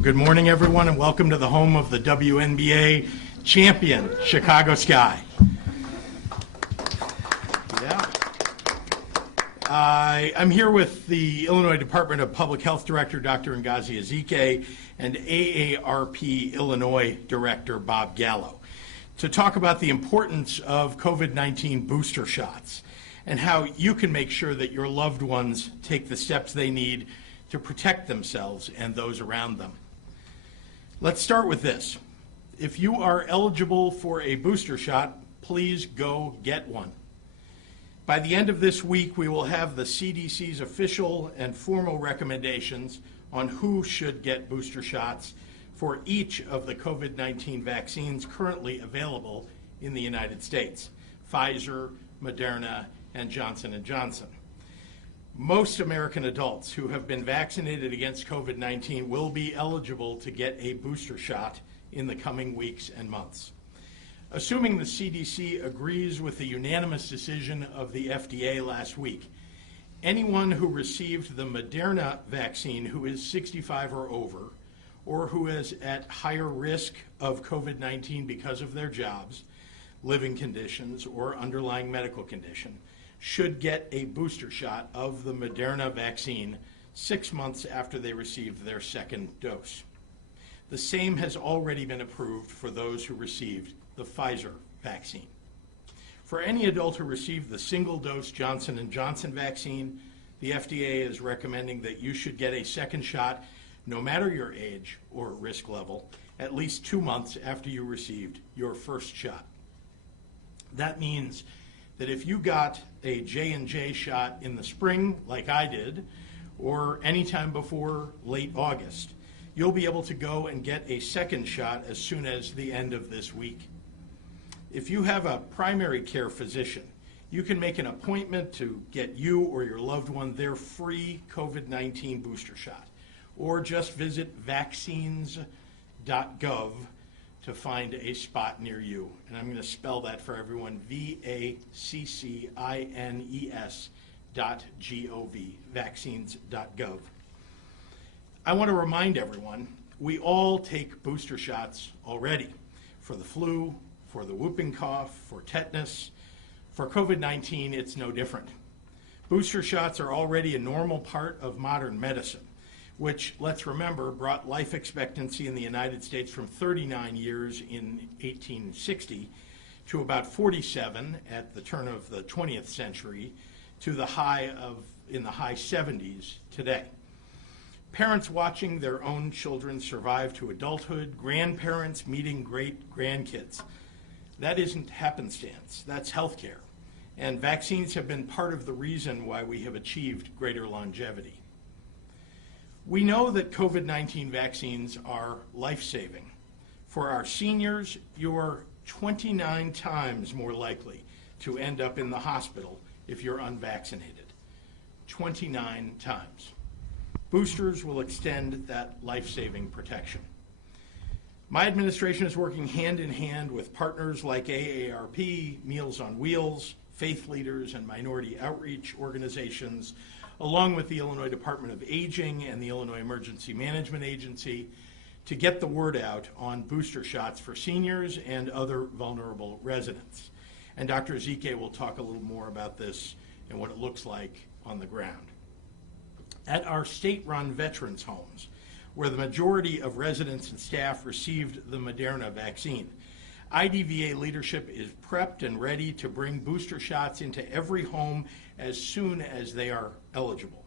Well, good morning, everyone, and welcome to the home of the WNBA champion, Chicago Sky. I'm here with the Illinois Department of Public Health Director, Dr. Ngozi Ezike, and AARP Illinois Director, Bob Gallo, to talk about the importance of COVID-19 booster shots and how you can make sure that your loved ones take the steps they need to protect themselves and those around them. Let's start with this. If you are eligible for a booster shot, please go get one. By the end of this week, we will have the CDC's official and formal recommendations on who should get booster shots for each of the COVID-19 vaccines currently available in the United States: Pfizer, Moderna, and Johnson & Johnson. Most American adults who have been vaccinated against COVID-19 will be eligible to get a booster shot in the coming weeks and months. Assuming the CDC agrees with the unanimous decision of the FDA last week, anyone who received the Moderna vaccine who is 65 or over, or who is at higher risk of COVID-19 because of their jobs, living conditions, or underlying medical condition, should get a booster shot of the Moderna vaccine 6 months after they received their second dose. The same has already been approved for those who received the Pfizer vaccine. For any adult who received the single-dose Johnson & Johnson vaccine, the FDA is recommending that you should get a second shot, no matter your age or risk level, at least 2 months after you received your first shot. That means that if you got a J&J shot in the spring, like I did, or anytime before late August, you'll be able to go and get a second shot as soon as the end of this week. If you have a primary care physician, you can make an appointment to get you or your loved one their free COVID-19 booster shot, or just visit vaccines.gov to find a spot near you. And I'm going to spell that for everyone: vaccines.gov, vaccines.gov. I want to remind everyone, we all take booster shots already for the flu, for the whooping cough, for tetanus. For COVID-19, it's no different. Booster shots are already a normal part of modern medicine, which, let's remember, brought life expectancy in the United States from 39 years in 1860 to about 47 at the turn of the 20th century, to the high in the high 70s today. Parents watching their own children survive to adulthood, grandparents meeting great grandkids. That isn't happenstance, that's healthcare. And vaccines have been part of the reason why we have achieved greater longevity. We know that COVID-19 vaccines are life-saving. For our seniors, you're 29 times more likely to end up in the hospital if you're unvaccinated. 29 times. Boosters will extend that life-saving protection. My administration is working hand in hand with partners like AARP, Meals on Wheels, faith leaders, and minority outreach organizations, along with the Illinois Department of Aging and the Illinois Emergency Management Agency, to get the word out on booster shots for seniors and other vulnerable residents. And Dr. Ezike will talk a little more about this and what it looks like on the ground. At our state-run veterans' homes, where the majority of residents and staff received the Moderna vaccine, IDVA leadership is prepped and ready to bring booster shots into every home as soon as they are eligible.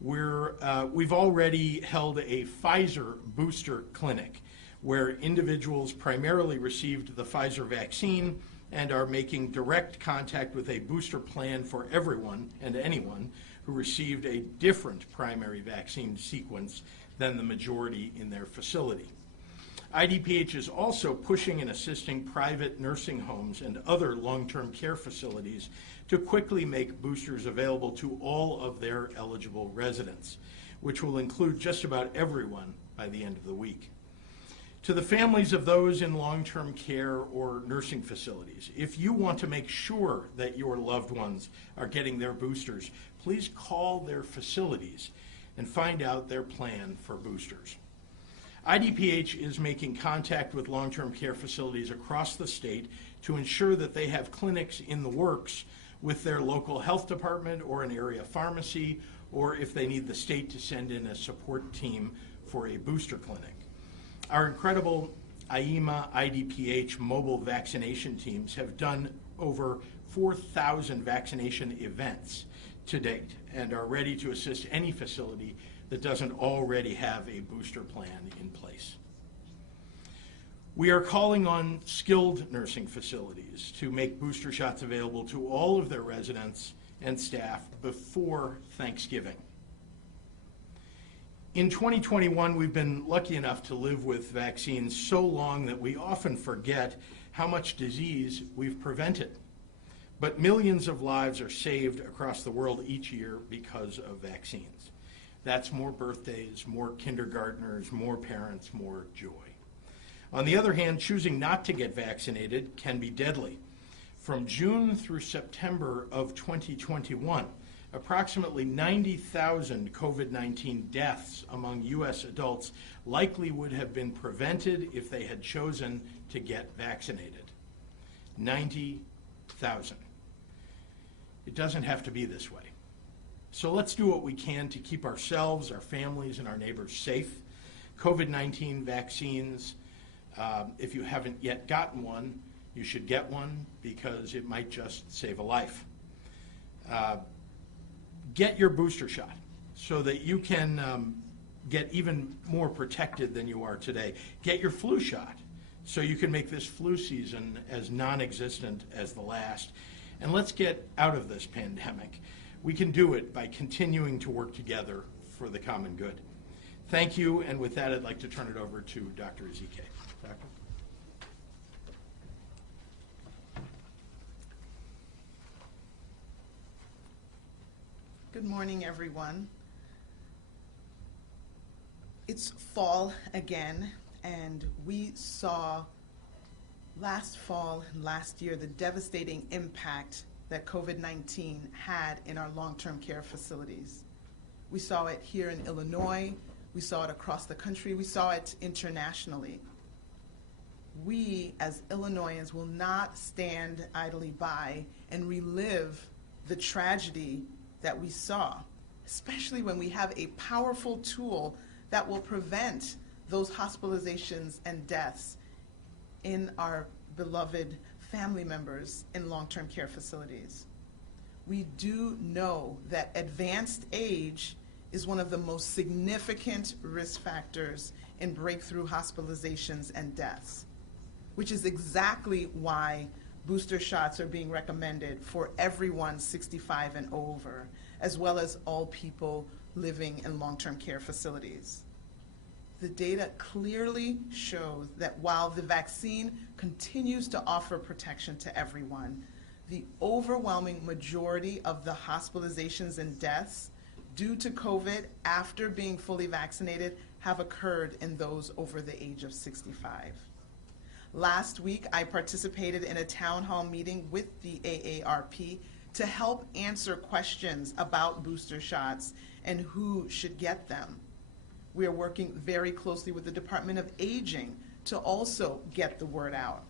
We've already held a Pfizer booster clinic where individuals primarily received the Pfizer vaccine and are making direct contact with a booster plan for everyone and anyone who received a different primary vaccine sequence than the majority in their facility. IDPH is also pushing and assisting private nursing homes and other long-term care facilities to quickly make boosters available to all of their eligible residents, which will include just about everyone by the end of the week. To the families of those in long-term care or nursing facilities, if you want to make sure that your loved ones are getting their boosters, please call their facilities and find out their plan for boosters. IDPH is making contact with long-term care facilities across the state to ensure that they have clinics in the works with their local health department or an area pharmacy, or if they need the state to send in a support team for a booster clinic. Our incredible IEMA IDPH mobile vaccination teams have done over 4,000 vaccination events to date and are ready to assist any facility that doesn't already have a booster plan in place. We are calling on skilled nursing facilities to make booster shots available to all of their residents and staff before Thanksgiving. In 2021, we've been lucky enough to live with vaccines so long that we often forget how much disease we've prevented. But millions of lives are saved across the world each year because of vaccines. That's more birthdays, more kindergartners, more parents, more joy. On the other hand, choosing not to get vaccinated can be deadly. From June through September of 2021, approximately 90,000 COVID-19 deaths among U.S. adults likely would have been prevented if they had chosen to get vaccinated. 90,000. It doesn't have to be this way. So let's do what we can to keep ourselves, our families, and our neighbors safe. COVID-19 vaccines, if you haven't yet gotten one, you should get one because it might just save a life. Get your booster shot so that you can get even more protected than you are today. Get your flu shot so you can make this flu season as non-existent as the last. And let's get out of this pandemic. We can do it by continuing to work together for the common good. Thank you, and with that, I'd like to turn it over to Dr. Ezike. Doctor? Good morning, everyone. It's fall again, and we saw last fall and last year the devastating impact that COVID-19 had in our long-term care facilities. We saw it here in Illinois, we saw it across the country, we saw it internationally. We, as Illinoisans, will not stand idly by and relive the tragedy that we saw, especially when we have a powerful tool that will prevent those hospitalizations and deaths in our beloved family members in long-term care facilities. We do know that advanced age is one of the most significant risk factors in breakthrough hospitalizations and deaths, which is exactly why booster shots are being recommended for everyone 65 and over, as well as all people living in long-term care facilities. The data clearly shows that while the vaccine continues to offer protection to everyone, the overwhelming majority of the hospitalizations and deaths due to COVID after being fully vaccinated have occurred in those over the age of 65. Last week, I participated in a town hall meeting with the AARP to help answer questions about booster shots and who should get them. We are working very closely with the Department of Aging to also get the word out.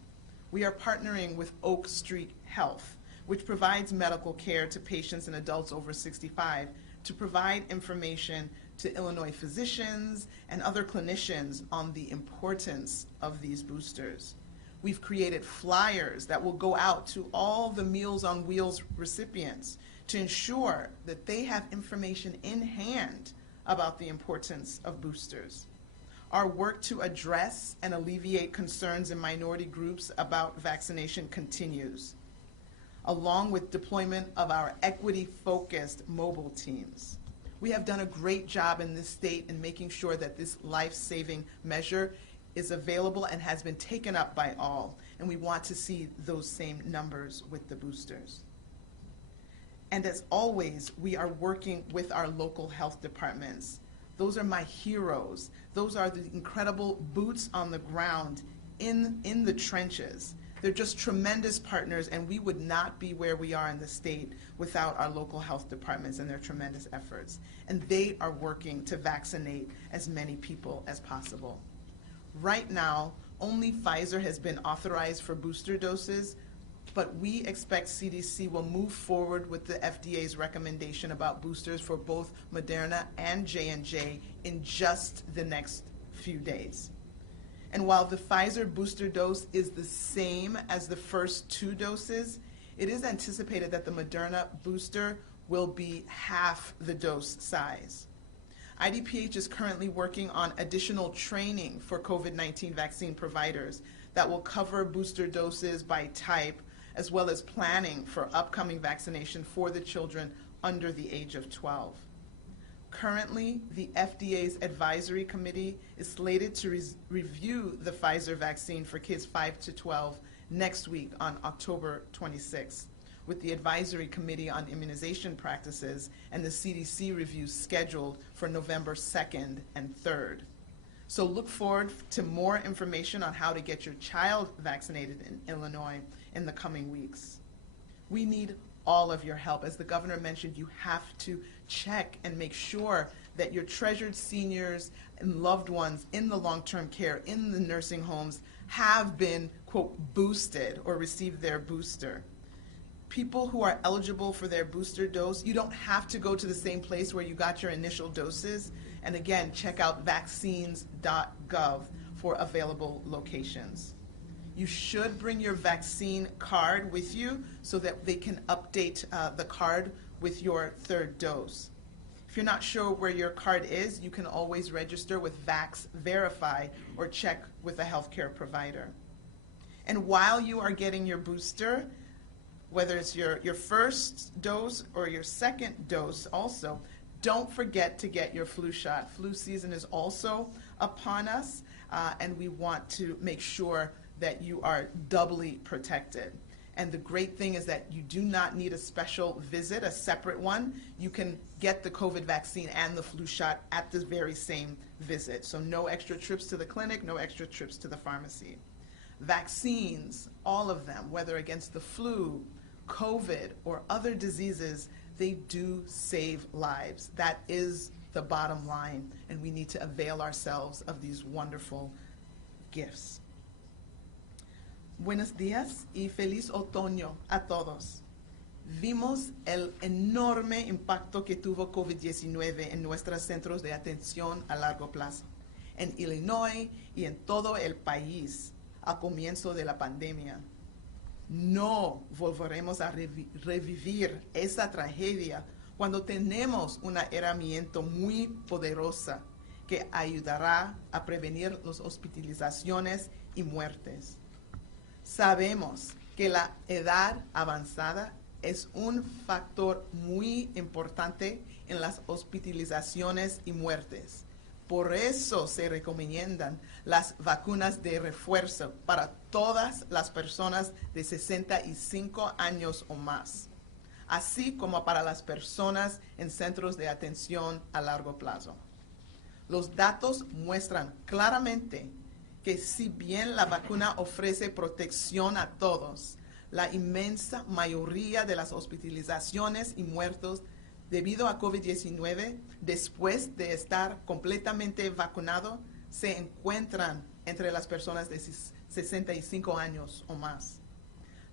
We are partnering with Oak Street Health, which provides medical care to patients and adults over 65, to provide information to Illinois physicians and other clinicians on the importance of these boosters. We've created flyers that will go out to all the Meals on Wheels recipients to ensure that they have information in hand about the importance of boosters. Our work to address and alleviate concerns in minority groups about vaccination continues, along with deployment of our equity-focused mobile teams. We have done a great job in this state in making sure that this life-saving measure is available and has been taken up by all, and we want to see those same numbers with the boosters. And as always, we are working with our local health departments. Those are my heroes. Those are the incredible boots on the ground in the trenches. They're just tremendous partners, and we would not be where we are in the state without our local health departments and their tremendous efforts. And they are working to vaccinate as many people as possible. Right now, only Pfizer has been authorized for booster doses, but we expect CDC will move forward with the FDA's recommendation about boosters for both Moderna and J&J in just the next few days. And while the Pfizer booster dose is the same as the first 2 doses, it is anticipated that the Moderna booster will be half the dose size. IDPH is currently working on additional training for COVID-19 vaccine providers that will cover booster doses by type, as well as planning for upcoming vaccination for the children under the age of 12. Currently, the FDA's advisory committee is slated to review the Pfizer vaccine for kids 5 to 12 next week on October 26th, with the advisory committee on immunization practices and the CDC review scheduled for November 2nd and 3rd. So look forward to more information on how to get your child vaccinated in Illinois in the coming weeks. We need all of your help. As the governor mentioned, you have to check and make sure that your treasured seniors and loved ones in the long-term care, in the nursing homes, have been, quote, boosted or received their booster. People who are eligible for their booster dose, you don't have to go to the same place where you got your initial doses. And again, check out vaccines.gov for available locations. You should bring your vaccine card with you so that they can update the card with your 3rd dose. If you're not sure where your card is, you can always register with Vax Verify or check with a healthcare provider. And while you are getting your booster, whether it's your first dose or your 2nd dose also, don't forget to get your flu shot. Flu season is also upon us, and we want to make sure that you are doubly protected. And the great thing is that you do not need a special visit, a separate one. You can get the COVID vaccine and the flu shot at the very same visit. So no extra trips to the clinic, no extra trips to the pharmacy. Vaccines, all of them, whether against the flu, COVID, or other diseases, they do save lives. That is the bottom line, and we need to avail ourselves of these wonderful gifts. Buenos días y feliz otoño a todos. Vimos el enorme impacto que tuvo COVID-19 en nuestros centros de atención a largo plazo, en Illinois y en todo el país a comienzo de la pandemia. No volveremos a revivir esa tragedia cuando tenemos una herramienta muy poderosa que ayudará a prevenir las hospitalizaciones y muertes. Sabemos que la edad avanzada es un factor muy importante en las hospitalizaciones y muertes. Por eso se recomiendan las vacunas de refuerzo para todas las personas de 65 años o más, así como para las personas en centros de atención a largo plazo. Los datos muestran claramente que si bien la vacuna ofrece protección a todos, la inmensa mayoría de las hospitalizaciones y muertos debido a COVID-19, después de estar completamente vacunado, se encuentran entre las personas de 65 años o más.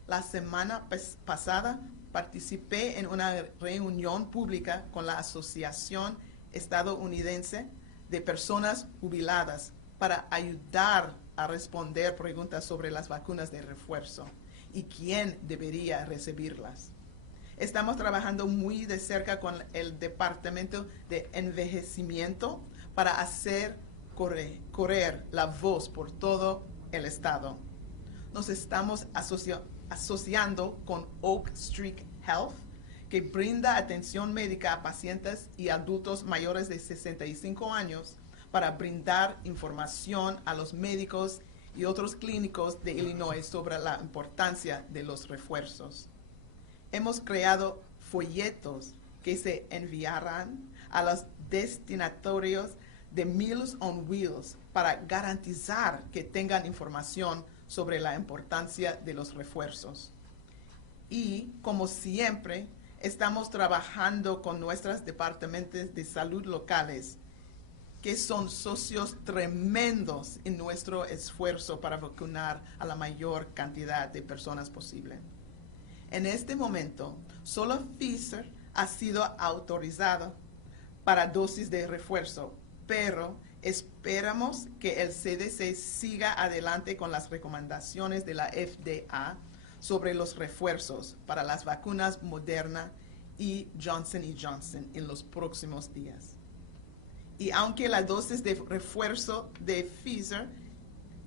La semana pasada participé en una reunión pública con la Asociación Estadounidense de Personas Jubiladas para ayudar a responder preguntas sobre las vacunas de refuerzo y quién debería recibirlas. Estamos trabajando muy de cerca con el Departamento de Envejecimiento para hacer correr la voz por todo el estado. Nos estamos asociando con Oak Street Health, que brinda atención médica a pacientes y adultos mayores de 65 años para brindar información a los médicos y otros clínicos de Illinois sobre la importancia de los refuerzos. Hemos creado folletos que se enviarán a los destinatarios de Meals on Wheels para garantizar que tengan información sobre la importancia de los refuerzos. Y, como siempre, estamos trabajando con nuestros departamentos de salud locales que son socios tremendos en nuestro esfuerzo para vacunar a la mayor cantidad de personas posible. En este momento, solo Pfizer ha sido autorizado para dosis de refuerzo, pero esperamos que el CDC siga adelante con las recomendaciones de la FDA sobre los refuerzos para las vacunas Moderna y Johnson Johnson en los próximos días. Y aunque la dosis de refuerzo de Pfizer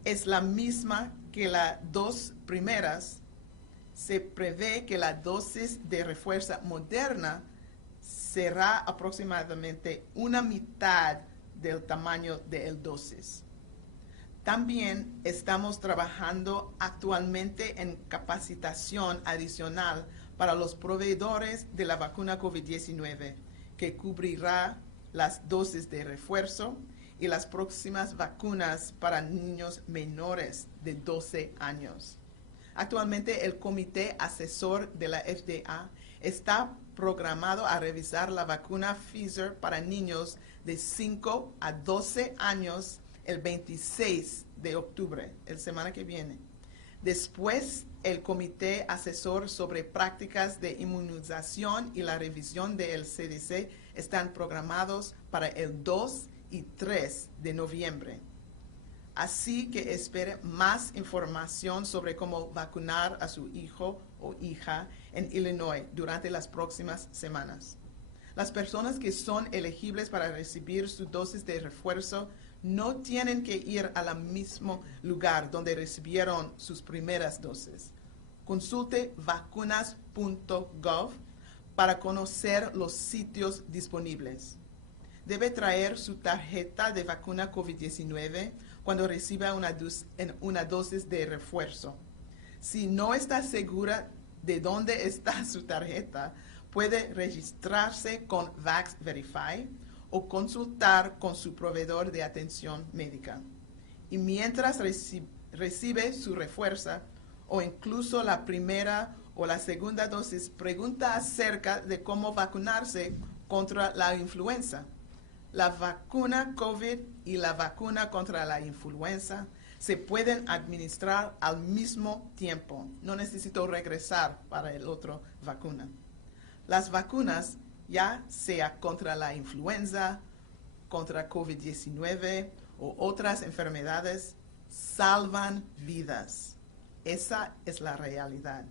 es la misma que las dos primeras, se prevé que la dosis de refuerzo Moderna será aproximadamente una mitad del tamaño de la dosis. También estamos trabajando actualmente en capacitación adicional para los proveedores de la vacuna COVID-19, que cubrirá las dosis de refuerzo y las próximas vacunas para niños menores de 12 años. Actualmente, el Comité Asesor de la FDA está programado a revisar la vacuna Pfizer para niños de 5 a 12 años el 26 de octubre, la semana que viene. Después, el Comité Asesor sobre Prácticas de Inmunización y la revisión del CDC están programados para el 2 y 3 de noviembre. Así que espere más información sobre cómo vacunar a su hijo o hija en Illinois durante las próximas semanas. Las personas que son elegibles para recibir su dosis de refuerzo no tienen que ir al mismo lugar donde recibieron sus primeras dosis. Consulte vacunas.gov para conocer los sitios disponibles. Debe traer su tarjeta de vacuna COVID-19 cuando reciba una dosis de refuerzo. Si no está segura de dónde está su tarjeta, puede registrarse con Vax Verify o consultar con su proveedor de atención médica. Y mientras recibe su refuerzo o incluso la primera o la segunda dosis, pregunta acerca de cómo vacunarse contra la influenza. La vacuna COVID y la vacuna contra la influenza se pueden administrar al mismo tiempo. No necesito regresar para el otro vacuna. Las vacunas, ya sea contra la influenza, contra COVID-19 o otras enfermedades, salvan vidas. Esa es la realidad.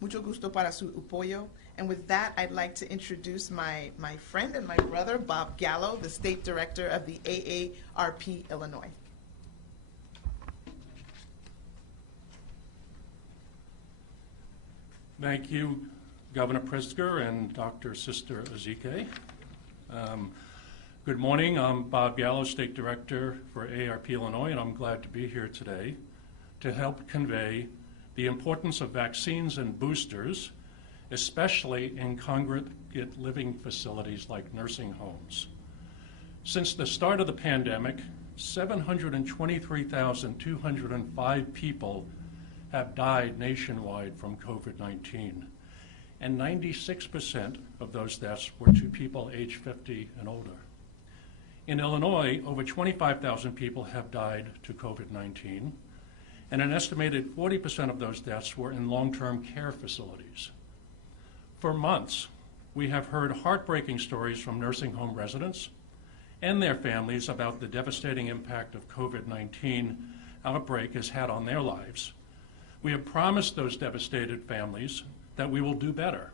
Mucho gusto para su apoyo. And with that, I'd like to introduce my friend and my brother, Bob Gallo, the State Director of the AARP Illinois. Thank you, Governor Pritzker and Dr. Sister Ezike. Good morning. I'm Bob Gallo, State Director for AARP Illinois, and I'm glad to be here today to help convey the importance of vaccines and boosters, especially in congregate living facilities like nursing homes. Since the start of the pandemic, 723,205 people have died nationwide from COVID-19, and 96% of those deaths were to people age 50 and older. In Illinois, over 25,000 people have died to COVID-19, and an estimated 40% of those deaths were in long-term care facilities. For months, we have heard heartbreaking stories from nursing home residents and their families about the devastating impact of COVID-19 outbreak has had on their lives. We have promised those devastated families that we will do better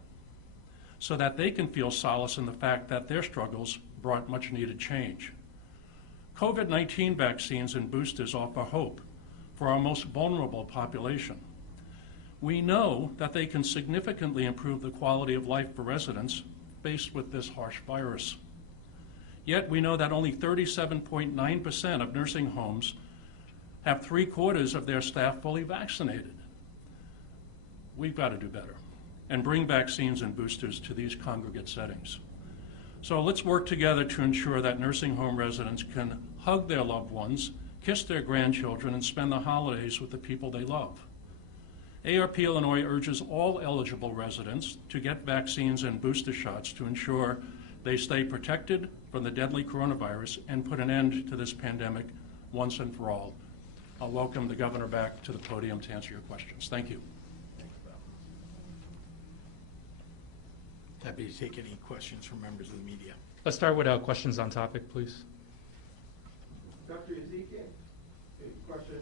so that they can feel solace in the fact that their struggles brought much needed change. COVID-19 vaccines and boosters offer hope for our most vulnerable population. We know that they can significantly improve the quality of life for residents faced with this harsh virus. Yet we know that only 37.9% of nursing homes have 3/4 of their staff fully vaccinated. We've got to do better and bring vaccines and boosters to these congregate settings. So let's work together to ensure that nursing home residents can hug their loved ones, kiss their grandchildren, and spend the holidays with the people they love. AARP Illinois urges all eligible residents to get vaccines and booster shots to ensure they stay protected from the deadly coronavirus and put an end to this pandemic once and for all. I'll welcome the governor back to the podium to answer your questions. Thank you. Happy to take any questions from members of the media. Let's start with questions on topic, please. Dr. Ezekiel, a question.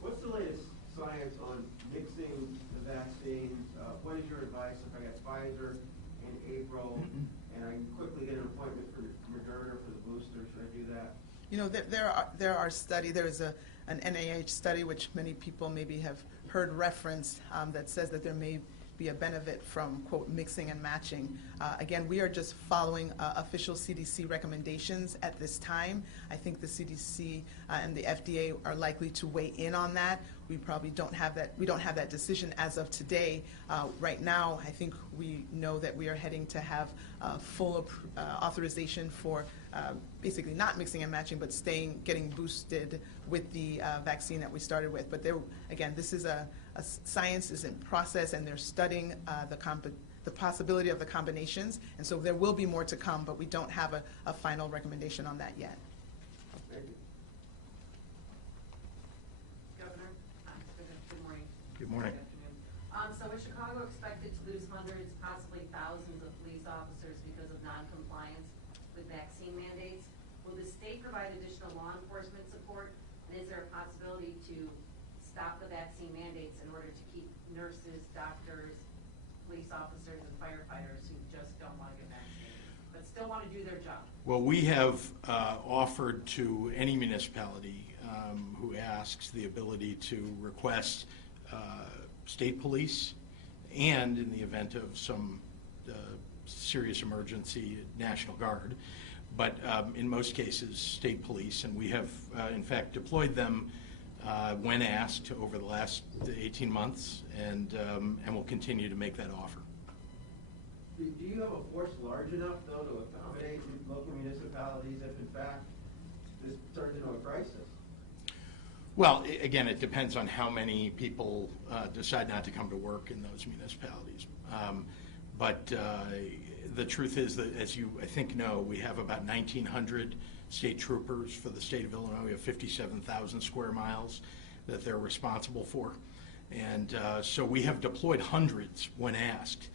What's the latest science on mixing the vaccines? What is your advice if I get Pfizer in April and I quickly get an appointment for Moderna for the booster? Should I do that? You know, there are studies. There is an NIH study which many people maybe have heard referenced that says that there may be a benefit from, quote, mixing and matching. Again, we are just following official CDC recommendations at this time. I think the CDC and the FDA are likely to weigh in on that. We probably don't have that. We don't have that decision as of today. Right now, I think we know that we are heading to have full authorization for basically not mixing and matching, but getting boosted with the vaccine that we started with. But there, again, this is a science is in process, and they're studying the possibility of the combinations, and so there will be more to come, but we don't have a final recommendation on that yet. Thank you. Governor, good morning. Good morning. Good afternoon. So is Chicago expected to lose hundreds, possibly thousands of police officers because of non-compliance with vaccine mandates? Will the state provide additional law enforcement support, and is there a possibility to stop the vaccine mandates in order to keep nurses, doctors, police officers, and firefighters who just don't want to get vaccinated, but still want to do their job? Well, we have offered to any municipality who asks the ability to request state police, and in the event of some serious emergency, National Guard, but in most cases, state police, and we have in fact deployed them when asked over the last 18 months, and we'll continue to make that offer. Do you have a force large enough, though, to accommodate local municipalities if, in fact, this turns into a crisis? Well, again, it depends on how many people decide not to come to work in those municipalities. But the truth is that, as you, I think, know, we have about 1,900 state troopers for the state of Illinois. We have 57,000 square miles that they're responsible for. And so we have deployed hundreds when asked,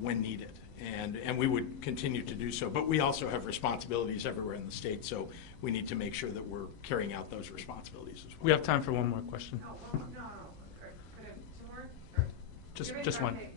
when needed. And we would continue to do so. But we also have responsibilities everywhere in the state, so we need to make sure that we're carrying out those responsibilities as well. We have time for one more question. No. Could I have two more? Or- Just one. Okay.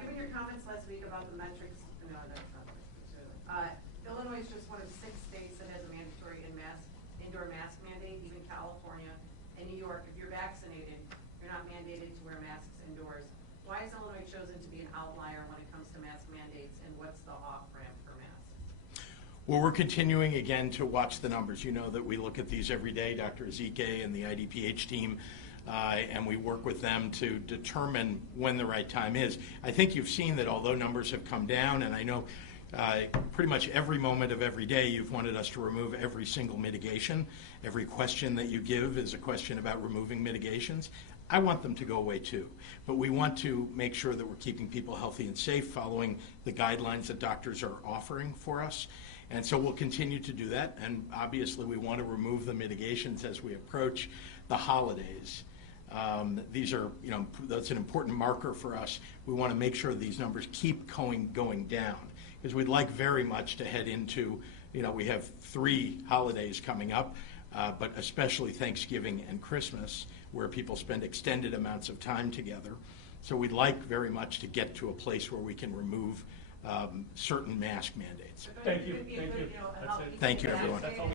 Given your comments last week about the metrics, no, that's not what it's Illinois is just one of 6 states that has a mandatory indoor mask mandate. Even California and New York, if you're vaccinated, you're not mandated to wear masks indoors. Why is Illinois chosen to be an outlier when it comes to mask mandates, and what's the off-ramp for masks? Well, we're continuing, again, to watch the numbers. You know that we look at these every day, Dr. Ezekiel and the IDPH team, and we work with them to determine when the right time is. I think you've seen that although numbers have come down, and I know pretty much every moment of every day you've wanted us to remove every single mitigation. Every question that you give is a question about removing mitigations. I want them to go away too, but we want to make sure that we're keeping people healthy and safe, following the guidelines that doctors are offering for us. And so we'll continue to do that, and obviously we want to remove the mitigations as we approach the holidays. These are, that's an important marker for us. We want to make sure these numbers keep going down, because we'd like very much to head into, we have 3 holidays coming up, but especially Thanksgiving and Christmas, where people spend extended amounts of time together. So we'd like very much to get to a place where we can remove certain mask mandates. Thank you. Thank you. Thank you, everyone.